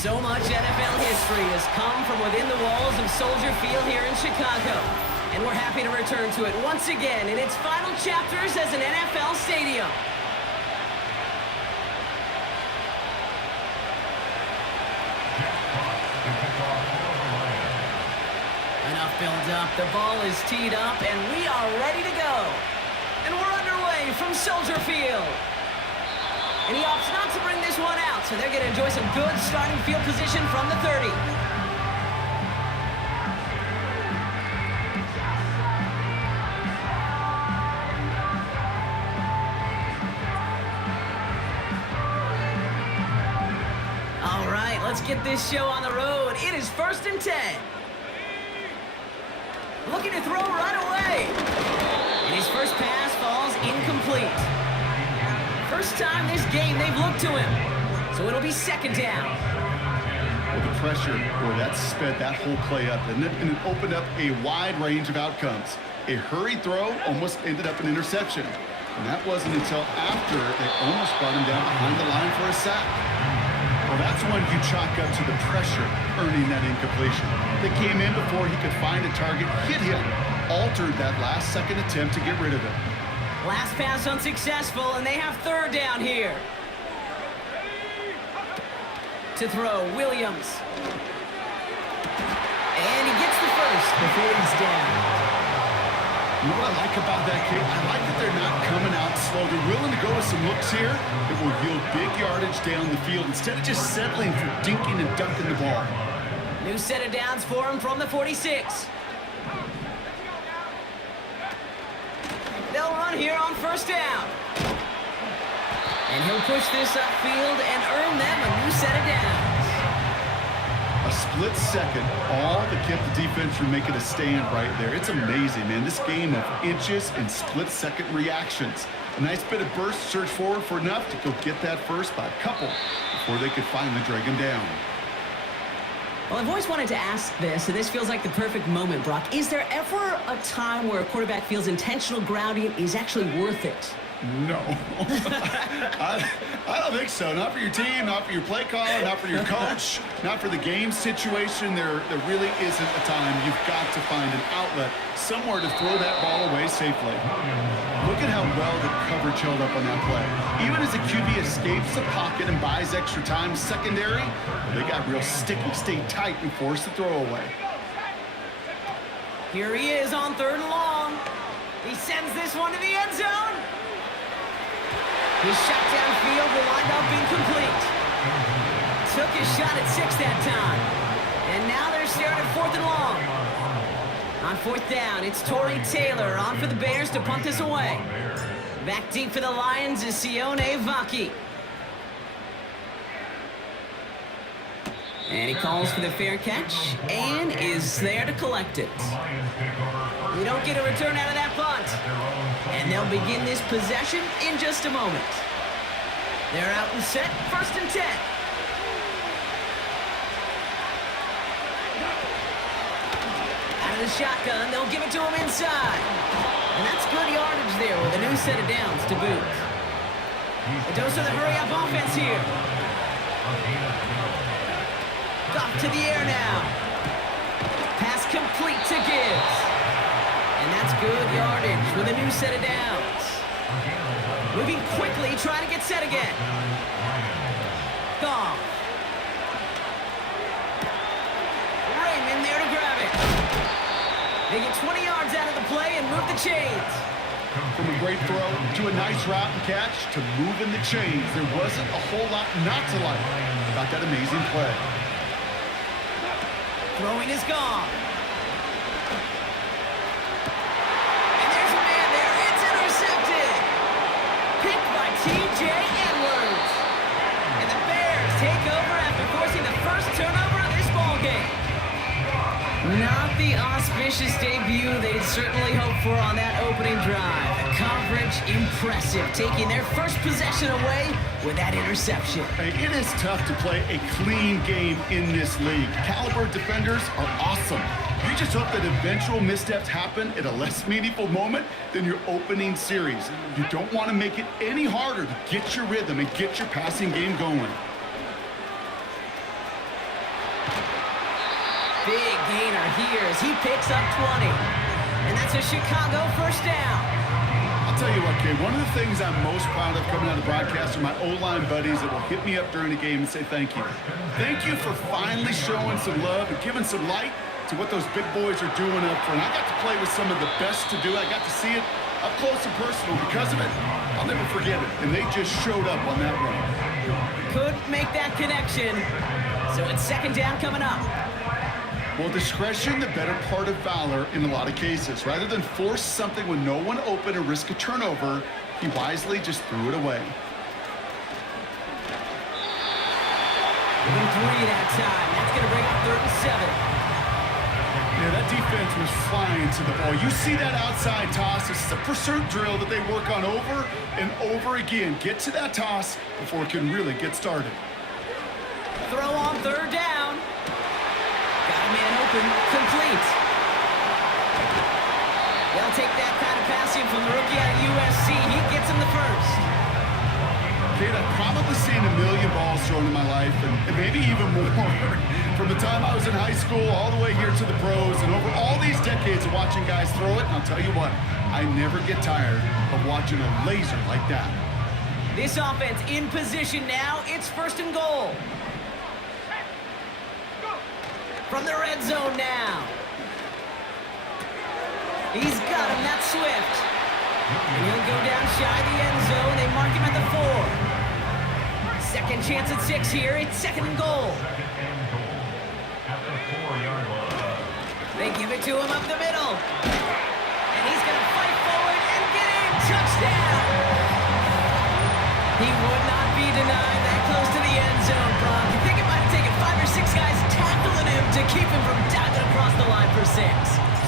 So much NFL history has come from within the walls of Soldier Field here in Chicago. And we're happy to return to it once again in its final chapters as an NFL stadium. Enough build up, the ball is teed up, and we are ready to go. And we're underway from Soldier Field. And he opts not to bring this one out, so they're going to enjoy some good starting field position from the 30. All right, let's get this show on the road. It is 1st and 10. Looking to throw right away. And his first pass falls incomplete. First time this game they've looked to him. So it'll be 2nd down. Well, the pressure, boy, that sped that whole play up, and it opened up a wide range of outcomes. A hurried throw almost ended up an interception. And that wasn't until after they almost brought him down behind the line for a sack. Well, that's when you chalk up to the pressure earning that incompletion. They came in before he could find a target, hit him, altered that last-second attempt to get rid of it. Last pass unsuccessful, and they have 3rd down here. To throw, Williams. And he gets the first before he's down. You know what I like about that kick? I like that they're not coming out slow. They're willing to go with some looks here. It will yield big yardage down the field instead of just settling for dinking and dunking the ball. New set of downs for him from the 46. They'll run here on 1st down. And he'll push this upfield and earn them a new set of downs. A split second, all that kept the defense from making a stand right there. It's amazing, man. This game of inches and split-second reactions. A nice bit of burst, search forward for enough to go get that first by a couple before they could finally drag him down. Well, I've always wanted to ask this, and this feels like the perfect moment, Brock. Is there ever a time where a quarterback feels intentional grounding is actually worth it? No. I don't think so. Not for your team, not for your play caller, not for your coach, not for the game situation. There really isn't a time. You've got to find an outlet, somewhere to throw that ball away safely. Look at how well the coverage held up on that play. Even as the QB escapes the pocket and buys extra time secondary, they got real sticky, stayed tight, and forced the throw away. Here he is on 3rd and long. He sends this one to the end zone. His shot downfield will wind up incomplete. Took his shot at 6 that time. And now they're staring at 4th and long. On 4th down, it's Torrey Taylor on for the Bears to punt this away. Back deep for the Lions is Sione Vaki. And he calls for the fair catch and is there to collect it. We don't get a return out of that punt. And they'll begin this possession in just a moment. They're out and set, 1st and 10. Out of the shotgun, they'll give it to him inside. And that's good yardage there with a new set of downs to boot. A dose of the hurry-up offense here. Off to the air now. Pass complete to Gibbs. And that's good yardage with a new set of downs. Moving quickly, trying to get set again. Goff. Raymond there to grab it. They get 20 yards out of the play and move the chains. From a great throw to a nice route and catch to moving the chains, there wasn't a whole lot not to like about that amazing play. Throwing is gone. And there's a man there. It's intercepted. Picked by T.J. Edwards. And the Bears take over after forcing the first turnover of this ballgame. Not the auspicious debut they'd certainly hoped for on that opening drive. The coverage impressive, taking their first possession away with that interception. Hey, it is tough to play a clean game in this league. Caliber defenders are awesome. You just hope that eventual missteps happen at a less meaningful moment than your opening series. You don't want to make it any harder to get your rhythm and get your passing game going. Big gainer here as he picks up 20. And that's a Chicago first down. I'll tell you what, kid, one of the things I'm most proud of coming out of the broadcast are my O-line buddies that will hit me up during the game and say thank you. Thank you for finally showing some love and giving some light to what those big boys are doing up front. I got to play with some of the best to do it. I got to see it up close and personal. Because of it, I'll never forget it. And they just showed up on that run. Couldn't make that connection. So it's second down coming up. Well, discretion, the better part of valor in a lot of cases. Rather than force something with no one open and risk a turnover, he wisely just threw it away. Within 3 that time. That's going to bring up 3rd and 7. Yeah, that defense was flying to the ball. You see that outside toss. This is a pursuit drill that they work on over and over again. Get to that toss before it can really get started. Throw on 3rd down. Got a man open. Complete. They'll take that kind of passing from the rookie out of USC. He gets him the first. Kid, I've probably seen a million balls thrown in my life, and maybe even more. From the time I was in high school all the way here to the pros, and over all these decades of watching guys throw it, and I'll tell you what, I never get tired of watching a laser like that. This offense in position now. It's 1st and goal. From the red zone now. He's got him. That's Swift. And he'll go down shy of the end zone. They mark him at the 4. Second chance at 6 here. It's 2nd and goal. They give it to him up the middle. And he's going to fight forward and get in. Touchdown. He would not be denied that close to the end zone, Brock. You think it might have taken 5 or 6 guys tackling him to keep him from diving across the line for 6.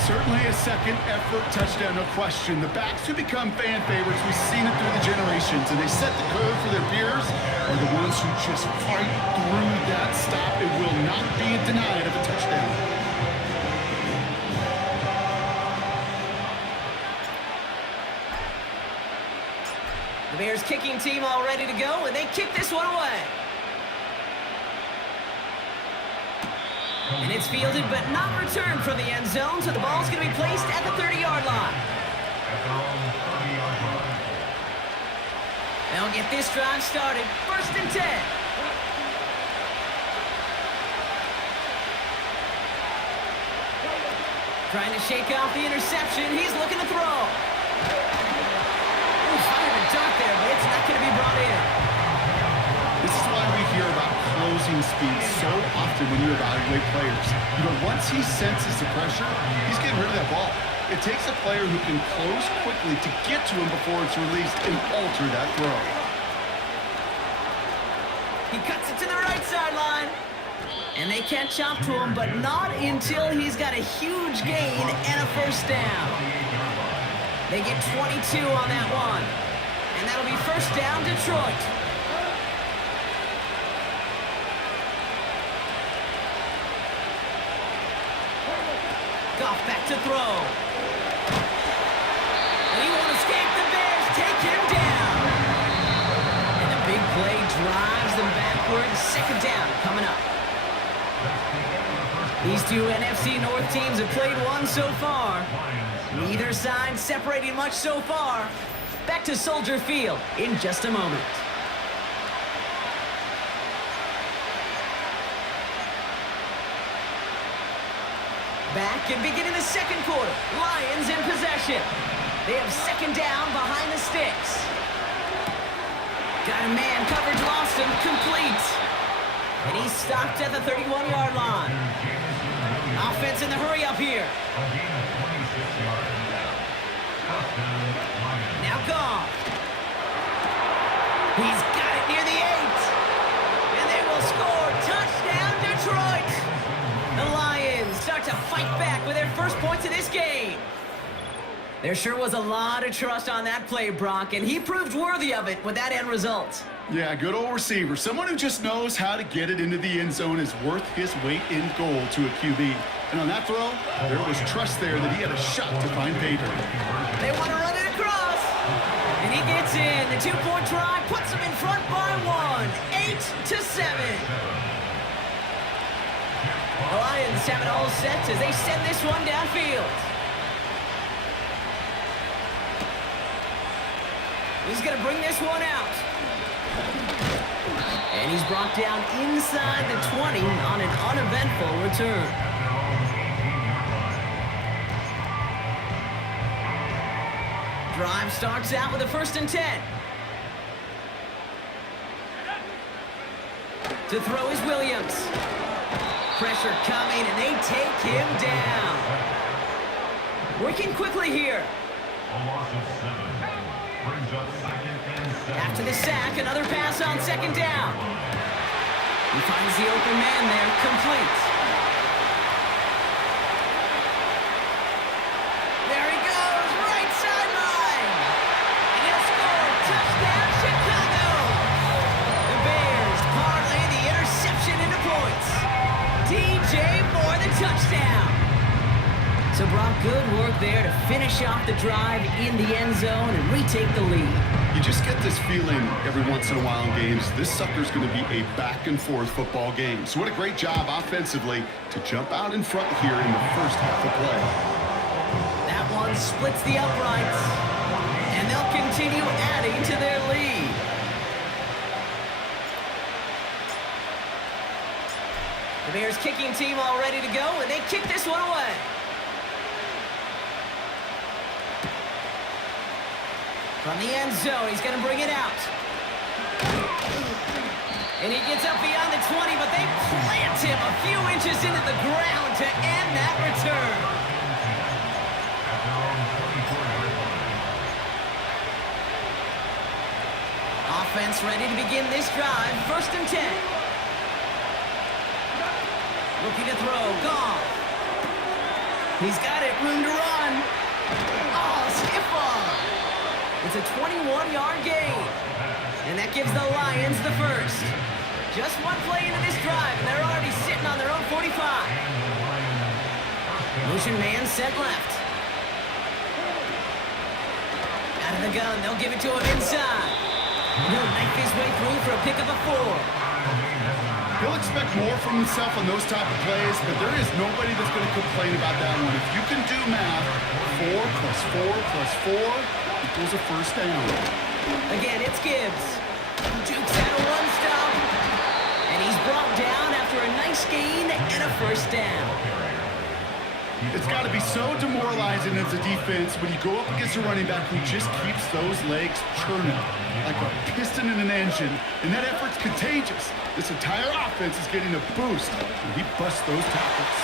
Certainly a second effort touchdown, no question. The backs who become fan favorites, we've seen it through the generations, and they set the code for their peers, are the ones who just fight through that stop. It will not be denied of a touchdown. The Bears kicking team all ready to go, and they kick this one away. And it's fielded but not returned from the end zone, so the ball's going to be placed at the 30-yard line. They'll get this drive started. 1st and 10. Trying to shake off the interception. He's looking to throw. Fired a dart there, but it's not going to be brought in. This is why we hear about closing speed so often when you evaluate players. You know, once he senses the pressure, he's getting rid of that ball. It takes a player who can close quickly to get to him before it's released and alter that throw. He cuts it to the right sideline. And they can't chop to him, but not until he's got a huge gain and a first down. They get 22 on that one. And that'll be first down, Detroit. Goff back to throw. And he won't escape. The Bears take him down. And the big play drives them backwards. Second down coming up. These two NFC North teams have played one so far. Neither side separating much so far. Back to Soldier Field in just a moment. Back and beginning the second quarter. Lions in possession. They have second down behind the sticks. Got a man, coverage lost him, complete. And he's stopped at the 31-yard line. Offense in the hurry up here. Now Goff. He's got it near the 8. And they will score. Touchdown, Detroit. The Lions start to fight back with their first points of this game. There sure was a lot of trust on that play, Brock, and he proved worthy of it with that end result. Yeah, good old receiver. Someone who just knows how to get it into the end zone is worth his weight in gold to a QB. And on that throw, there was trust there that he had a shot to find pay dirt. They want to run it across. And he gets in. The two-point try puts him in front by 1. 8-7. The Lions have it all set as they send this one downfield. He's going to bring this one out. And he's brought down inside the 20 on an uneventful return. Drive starts out with a 1st and 10. To throw is Williams. Pressure coming, and they take him down. Working quickly here. After the sack, another pass on 2nd down. He finds the open man there, complete. There he goes, right sideline. And he'll score. Touchdown, Chicago. The Bears parlay the interception into points. DJ Moore, the touchdown. So Brock, good work there to finish off the drive in the end zone and retake the lead. You just get this feeling every once in a while in games, this sucker's going to be a back-and-forth football game. So what a great job offensively to jump out in front here in the first half of play. That one splits the uprights, and they'll continue adding to their lead. The Bears kicking team all ready to go, and they kick this one away. From the end zone, he's going to bring it out. And he gets up beyond the 20, but they plant him a few inches into the ground to end that return. Offense ready to begin this drive. 1st and 10. Looking to throw. Gone. He's got it. Room to run. Oh, skip ball. It's a 21-yard gain. And that gives the Lions the first. Just one play into this drive, and they're already sitting on their own 45. Motion man set left. Out of the gun, they'll give it to him inside. He'll knife his way through for a pick of a 4. He'll expect more from himself on those type of plays, but there is nobody that's going to complain about that one. If you can do math, 4 plus 4 plus 4 equals a first down. Again, it's Gibbs. Dukes out of one stop. And he's brought down after a nice gain and a first down. It's got to be so demoralizing as a defense when you go up against a running back who just keeps those legs churning like a piston in an engine, and that effort's contagious. This entire offense is getting a boost, and he busts those tackles.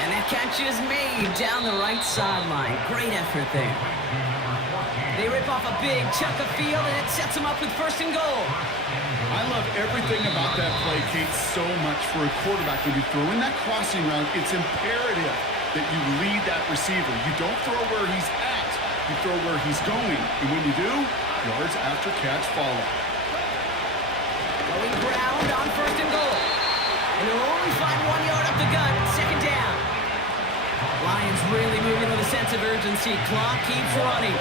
And that catch is made down the right sideline. Great effort there. They rip off a big chunk of field, and it sets them up with 1st and goal. I love everything about that play, Kate, so much for a quarterback. When you throw in that crossing route, it's imperative that you lead that receiver. You don't throw where he's at, you throw where he's going. And when you do, yards after catch follow. Going ground on 1st and goal. And they'll only find 1 yard up the gut, 2nd down. Lions really moving with a sense of urgency. Clock keeps running.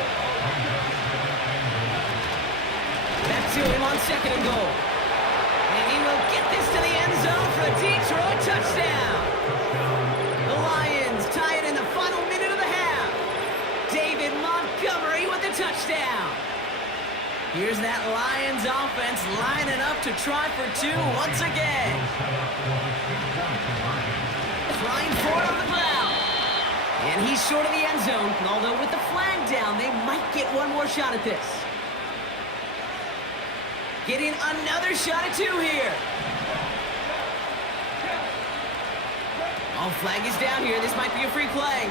Back to him on 2nd and goal. And he will get this to the end zone for a Detroit touchdown. The Lions tie it in the final minute of the half. David Montgomery with the touchdown. Here's that Lions offense lining up to try for 2 once again. Trying for it on the ground. And he's short of the end zone, although with the flag down, they might get one more shot at this. Getting another shot at 2 here. Oh, flag is down here. This might be a free play.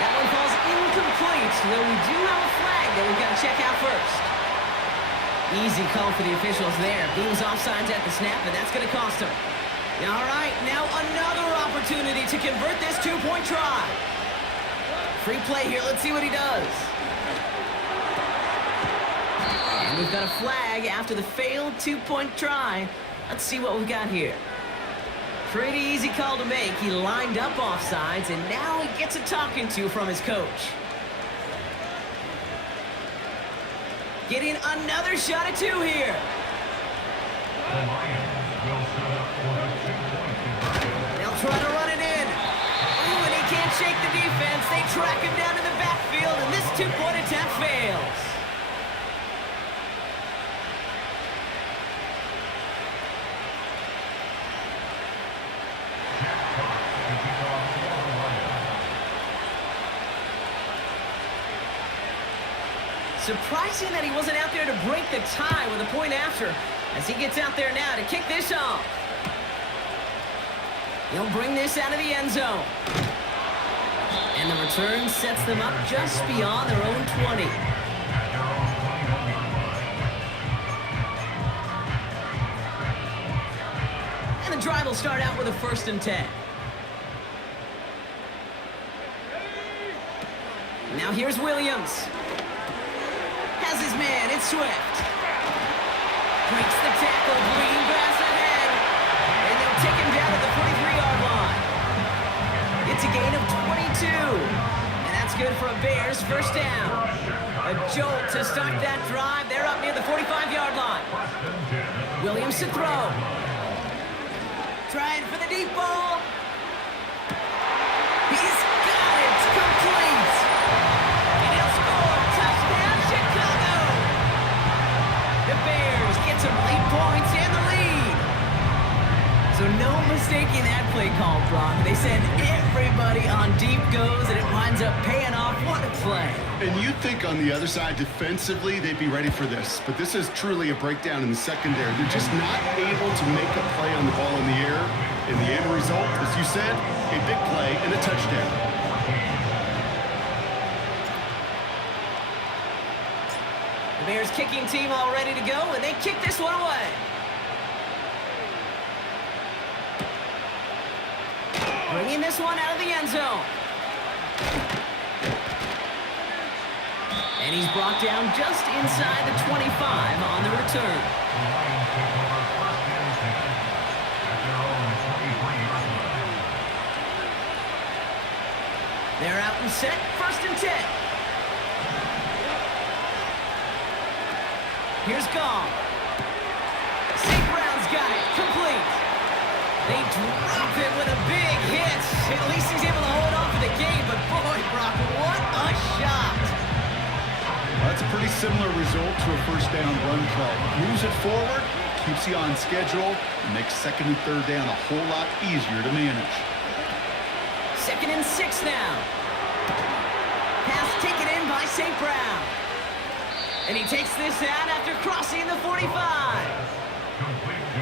That one falls incomplete, though we do have a flag that we've got to check out first. Easy call for the officials there. Beams offsides at the snap, and that's going to cost them. All right, now another opportunity to convert this 2-point try. Free play here. Let's see what he does. And we've got a flag after the failed 2-point try. Let's see what we've got here. Pretty easy call to make. He lined up offsides, and now he gets a talking to from his coach. Getting another shot at 2 here. try to run it in. Ooh, and he can't shake the defense. They track him down in the backfield, and this two-point attempt fails. Surprising that he wasn't out there to break the tie with a point after, as he gets out there now to kick this off. He'll bring this out of the end zone. And the return sets them up just beyond their own 20. And the drive will start out with a 1st and 10. Now here's Williams. Has his man, it's Swift. Breaks the tackle, green grass ahead. And they'll take him down at the 43-yard line. It's a gain of 22. And that's good for a Bears first down. A jolt to start that drive. They're up near the 45-yard line. Williams to throw. Trying for the deep ball. He's got it. Complete. And he'll score. Touchdown, Chicago. The Bears get some late points and the lead. So no mistaking that play call, Brock. They send everybody on deep goes, and it winds up paying off. What a play. And you'd think on the other side, defensively, they'd be ready for this. But this is truly a breakdown in the secondary. They're just not able to make a play on the ball in the air. And the end result, as you said, a big play and a touchdown. The Bears kicking team all ready to go, and they kick this one away. Bringing this one out of the end zone. And he's brought down just inside the 25 on the return. They're out and set, 1st and 10. Here's Gong. St. Brown's got it, complete. They drop it with a big hit. At least he's able to hold on for the game, but boy, Brock, what a shot. Well, that's a pretty similar result to a first down run play. Moves it forward, keeps you on schedule, and makes 2nd and 3rd down a whole lot easier to manage. 2nd and 6 now. Pass taken in by St. Brown. And he takes this out after crossing the 45.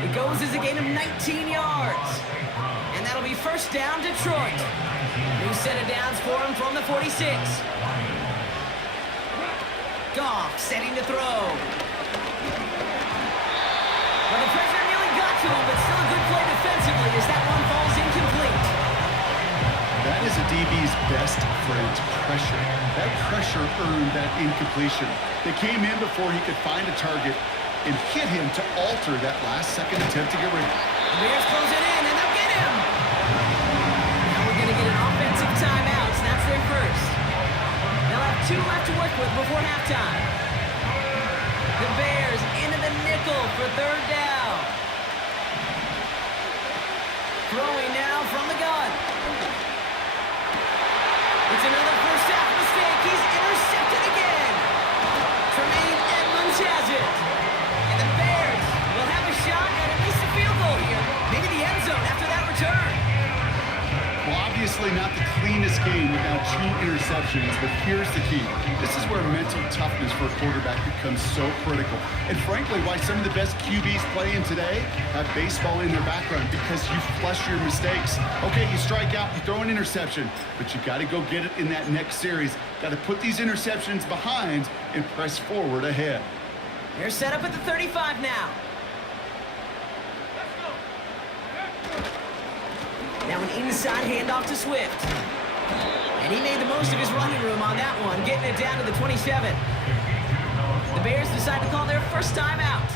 It goes as a gain of 19 yards. And that'll be 1st down, Detroit. New set of downs for him from the 46. Goff setting to throw. Well, the pressure nearly got to him, but still a good play defensively as that one falls incomplete. That is a DB's best friend, pressure. That pressure earned that incompletion. They came in before he could find a target and hit him to alter that last second attempt to get rid of it. The Bears close it in, and they'll get him. Now we're going to get an offensive timeout, so that's their first. They'll have 2 left to work with before halftime. The Bears into the nickel for 3rd down. Throwing now from the gun. It's another first half mistake. He's intercepted again. Tremaine Edmonds has it. And the Bears will have a shot at least a field goal here. Maybe the end zone after that return. Well, obviously not the cleanest game without 2 interceptions, but here's the key. This is where mental toughness for a quarterback becomes so critical. And frankly, why some of the best QBs playing today have baseball in their background, because you flush your mistakes. Okay, you strike out, you throw an interception, but you got to go get it in that next series. Got to put these interceptions behind and press forward ahead. They're set up at the 35 now. Now an inside handoff to Swift. And he made the most of his running room on that one, getting it down to the 27. The Bears decide to call their first timeout.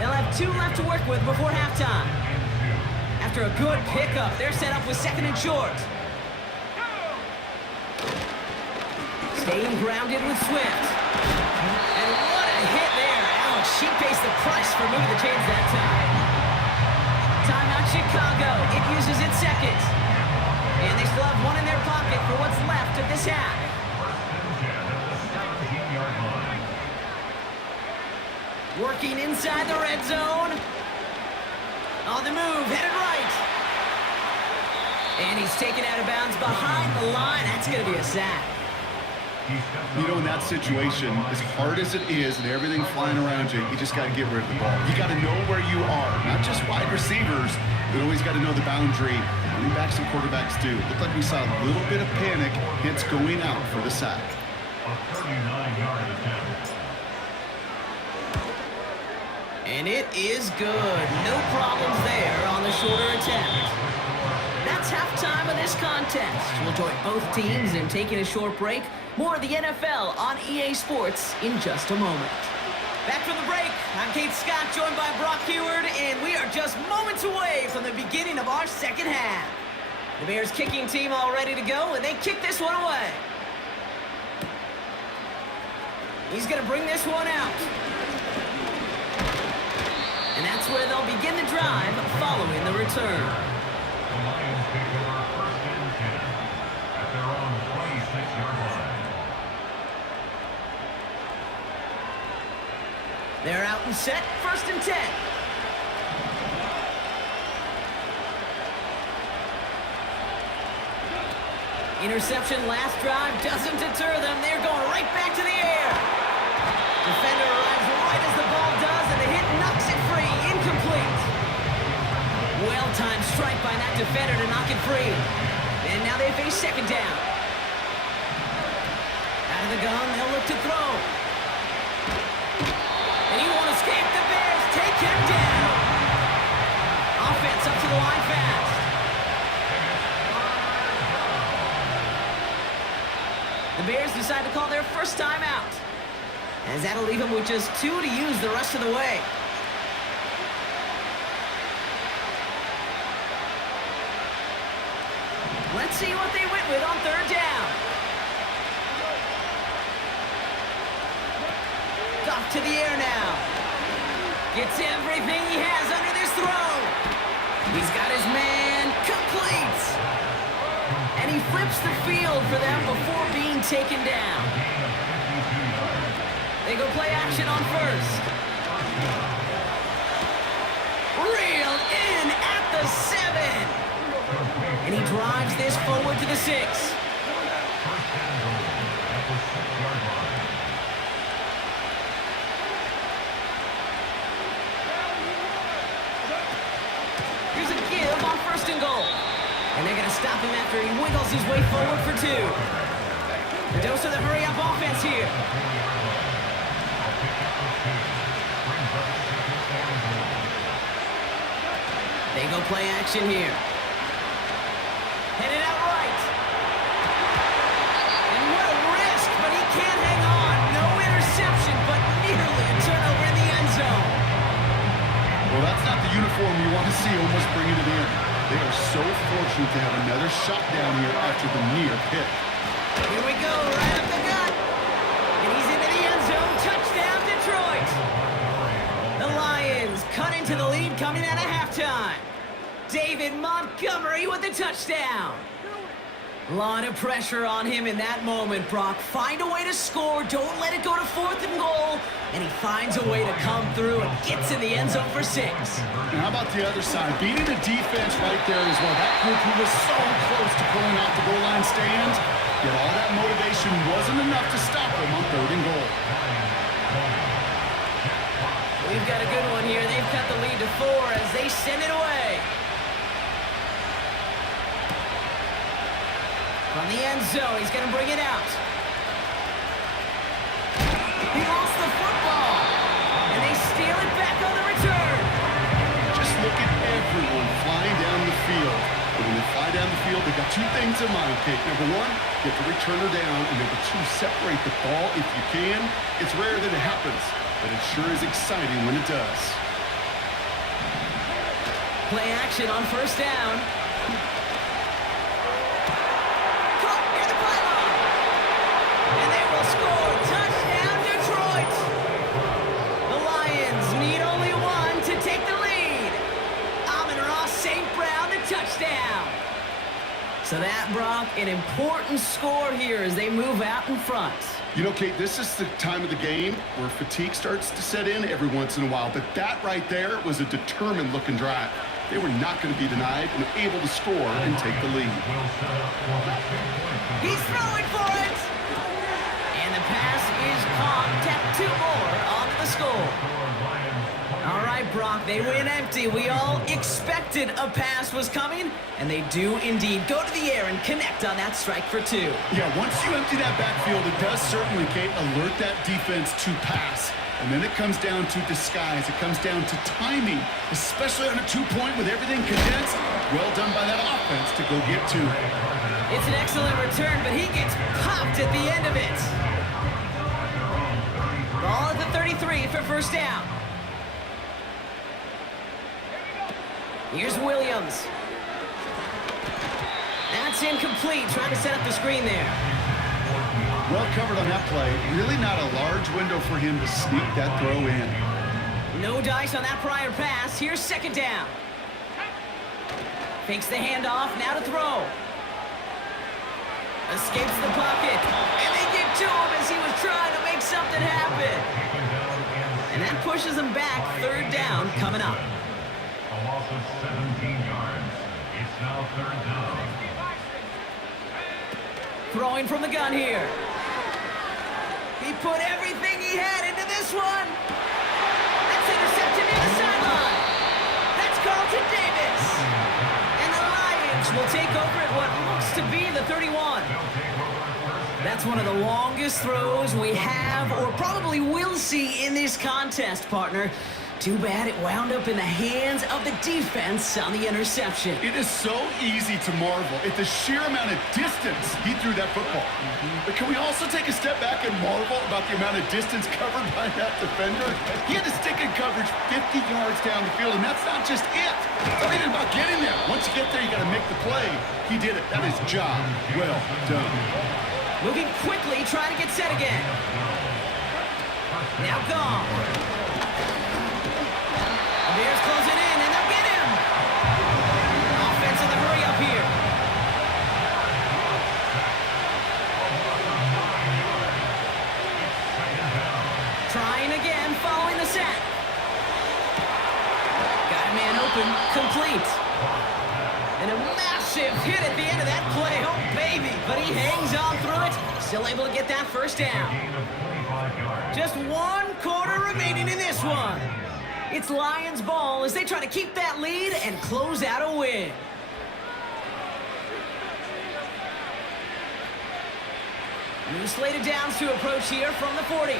They'll have 2 left to work with before halftime. After a good pickup, they're set up with 2nd and short. Staying grounded with Swift. And what a hit there. Alex, she pays the price for moving the chains that time. Timeout, Chicago. Chicago. It uses its second. And they still have one in their pocket for what's left of this half. Working inside the red zone. On the move, headed right. And he's taken out of bounds behind the line. That's going to be a sack. You know, in that situation, as hard as it is and everything flying around you, you just got to get rid of the ball. You got to know where you are. Not just wide receivers, but always got to know the boundary. Running backs and quarterbacks do. Looked like we saw a little bit of panic, hence going out for the sack. A 39-yard attempt. And it is good. No problems there on the shorter attempt. That's halftime of this contest. We'll join both teams in taking a short break. More of the NFL on EA Sports in just a moment. Back from the break, I'm Kate Scott, joined by Brock Heward, and we are just moments away from the beginning of our second half. The Bears kicking team all ready to go, and they kick this one away. He's going to bring this one out. And that's where they'll begin the drive following the return. The Lions pick over first and 10 at their own 26-yard line. They're out and set, first and 10. Interception last drive doesn't deter them. They're going right back to the air. Defender arrives right as the ball does, and the hit knocks it free. Incomplete. Well-timed strike by that defender to knock it free. And now they face second down. Out of the gun, they'll look to throw. And he won't escape. The Bears take him down. Offense up to the line fast. The Bears decide to call their first time out, as that'll leave them with just 2 to use the rest of the way. Let's see what they went with on third down. Off to the air now. Gets everything he has under this throw. He's got his man complete. And he flips the field for them before being taken down. They go play action on first. Reeled in at the 7. And he drives this forward to the 6. Here's a give on first and goal. And they're going to stop him after he wiggles his way forward for 2. The dose of the hurry-up offense here. They go play action here. Headed out right. And what a risk, but he can't hang on. No interception, but nearly a turnover in the end zone. Well, that's not the uniform you want to see almost bringing it in. They are so fortunate to have another shot down here after the near pick. Here we go, right up the gut. And he's into the end zone. Touchdown, Detroit. The Lions cut into the lead coming out of halftime. David Montgomery with the touchdown. A lot of pressure on him in that moment, Brock. Find a way to score. Don't let it go to 4th and goal. And he finds a way to come through and gets in the end zone for 6. And how about the other side? Beating the defense right there as well. That group who was so close to pulling out the goal line stand. Yet all that motivation wasn't enough to stop them on 3rd and goal. We've got a good one here. They've cut the lead to 4 as they send it away. From the end zone, he's going to bring it out. He lost the football. And they steal it back on the return. Just look at everyone flying down the field. But when they fly down the field, they got 2 things in mind, Kate. Number 1, get the returner down. And number 2, separate the ball if you can. It's rare that it happens, but it sure is exciting when it does. Play action on first down. And they will score. Touchdown, Detroit. The Lions need only 1 to take the lead. Amon-Ra St. Brown So that, Brock, an important score here as they move out in front. You know, Kate, this is the time of the game where fatigue starts to set in every once in a while. But that right there was a determined-looking drive. They were not going to be denied and able to score and take the lead. He's throwing for it! And the pass is caught. Tap 2 more onto the score. All right, Brock, they win empty. We all expected a pass was coming, and they do indeed go to the air and connect on that strike for 2. Yeah, once you empty that backfield, it does certainly, Kate, alert that defense to pass. And then it comes down to disguise. It comes down to timing, especially on a 2-point with everything condensed. Well done by that offense to go get 2. It's an excellent return, but he gets popped at the end of it. Ball at the 33 for first down. Here's Williams. That's incomplete. Trying to set up the screen there. Well covered on that play. Really not a large window for him to sneak that throw in. No dice on that prior pass. Here's second down. Fakes the handoff. Now to throw. Escapes the pocket. And they get to him as he was trying to make something happen. And that pushes him back. Third down coming up. A loss of 17 yards. It's now third down. Throwing from the gun here. He put everything he had into this one. That's intercepted near the sideline. That's Carlton Davis. And the Lions will take over at what looks to be the 31. That's one of the longest throws we have or probably will see in this contest, partner. Too bad it wound up in the hands of the defense on the interception. It is so easy to marvel at the sheer amount of distance he threw that football. But can we also take a step back and marvel about the amount of distance covered by that defender? He had to stick in coverage 50 yards down the field, and that's not just it. It's not even about getting there. Once you get there, you got to make the play. He did it. That is job well done. Moving quickly, trying to get set again. Now gone. Bears closing in, and they'll get him. Offense in the hurry up here. Trying again, following the sack. Got a man open, complete. And a massive hit at the end of that play. Oh, baby. But he hangs on through it. Still able to get that first down. Just 1 quarter remaining in this one. It's Lions ball as they try to keep that lead and close out a win. New slated downs to approach here from the 40.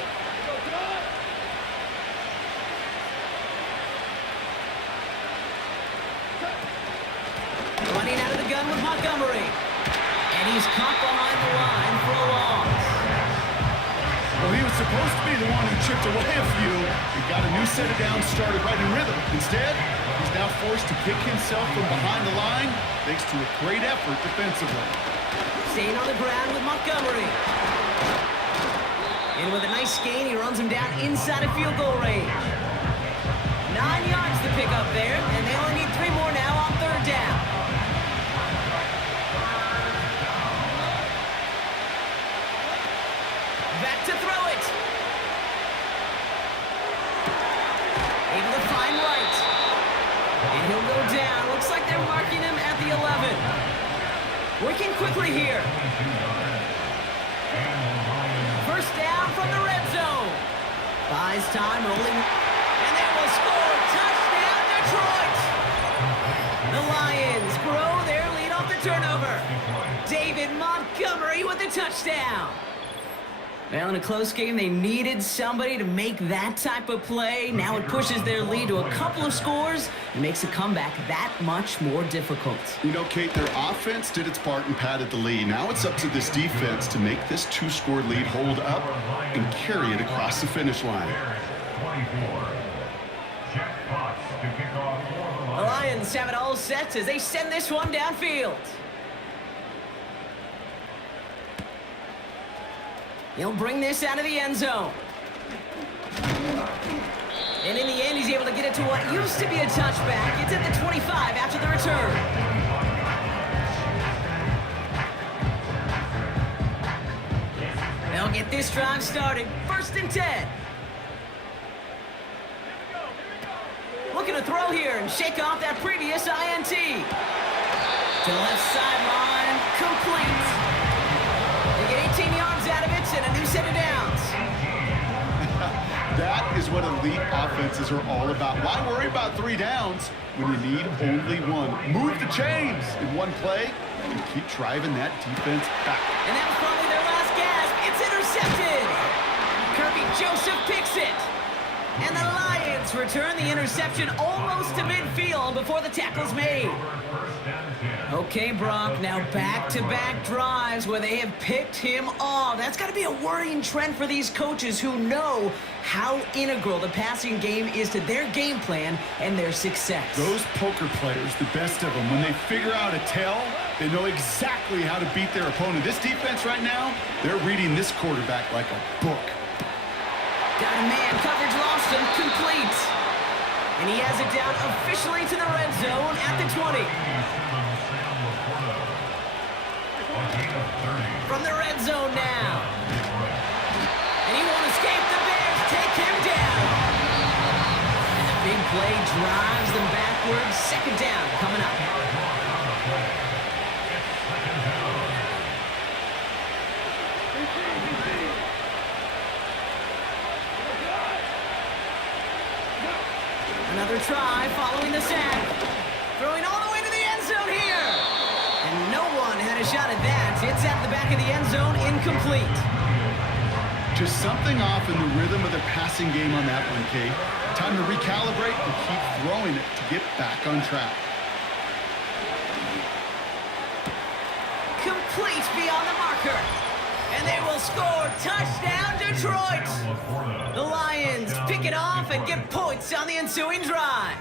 Running out of the gun with Montgomery. And he's caught behind the line for a loss. Well, he was supposed to be the one who chipped away a few. He got a new set of downs started right in rhythm. Instead, he's now forced to pick himself from behind the line thanks to a great effort defensively. Staying on the ground with Montgomery. And with a nice gain, he runs him down inside of field goal range. 9 yards to pick up there, and they only need 3 more now on third down. Back to throw it. Able to find right. And he'll go down. Looks like they're marking him at the 11. Working quickly here. First down from the red zone. Buys time, rolling. And they will score. Touchdown, Detroit. The Lions grow their lead off the turnover. David Montgomery with the touchdown. Well, in a close game, they needed somebody to make that type of play. Now it pushes their lead to a couple of scores and makes a comeback that much more difficult. You know, Kate, their offense did its part and padded the lead. Now it's up to this defense to make this 2-score lead hold up and carry it across the finish line. The Lions have it all set as they send this one downfield. He'll bring this out of the end zone. And in the end, he's able to get it to what used to be a touchback. It's at the 25 after the return. They'll get this drive started. 1st and 10. Looking to throw here and shake off that previous INT. To left sideline, complete. They get 18 yards out of it and a new set of downs. That is what elite offenses are all about. Why worry about 3 downs when you need only 1? Move the chains in one play and keep driving that defense back. And that was probably their last gasp. It's intercepted. Kirby Joseph picks it. And the Lions return the interception almost to midfield before the tackle's made. Okay, Brock, now back-to-back drives where they have picked him off. That's got to be a worrying trend for these coaches who know how integral the passing game is to their game plan and their success. Those poker players, the best of them, when they figure out a tell, they know exactly how to beat their opponent. This defense right now, they're reading this quarterback like a book. Got a man, coverage lost him, complete. And he has it down officially to the red zone at the 20. From the red zone now. And he won't escape. The Bears take him down. And the big play drives them backwards. 2nd down coming up. Another try following the sack. Throwing all the way to the end zone here. And no one had a shot at that. It's at the back of the end zone, incomplete. Just something off in the rhythm of their passing game on that one, Kate. Time to recalibrate and keep throwing it to get back on track. Complete beyond the marker. And they will score. Touchdown, Detroit. The Lions pick it off and get points on the ensuing drive.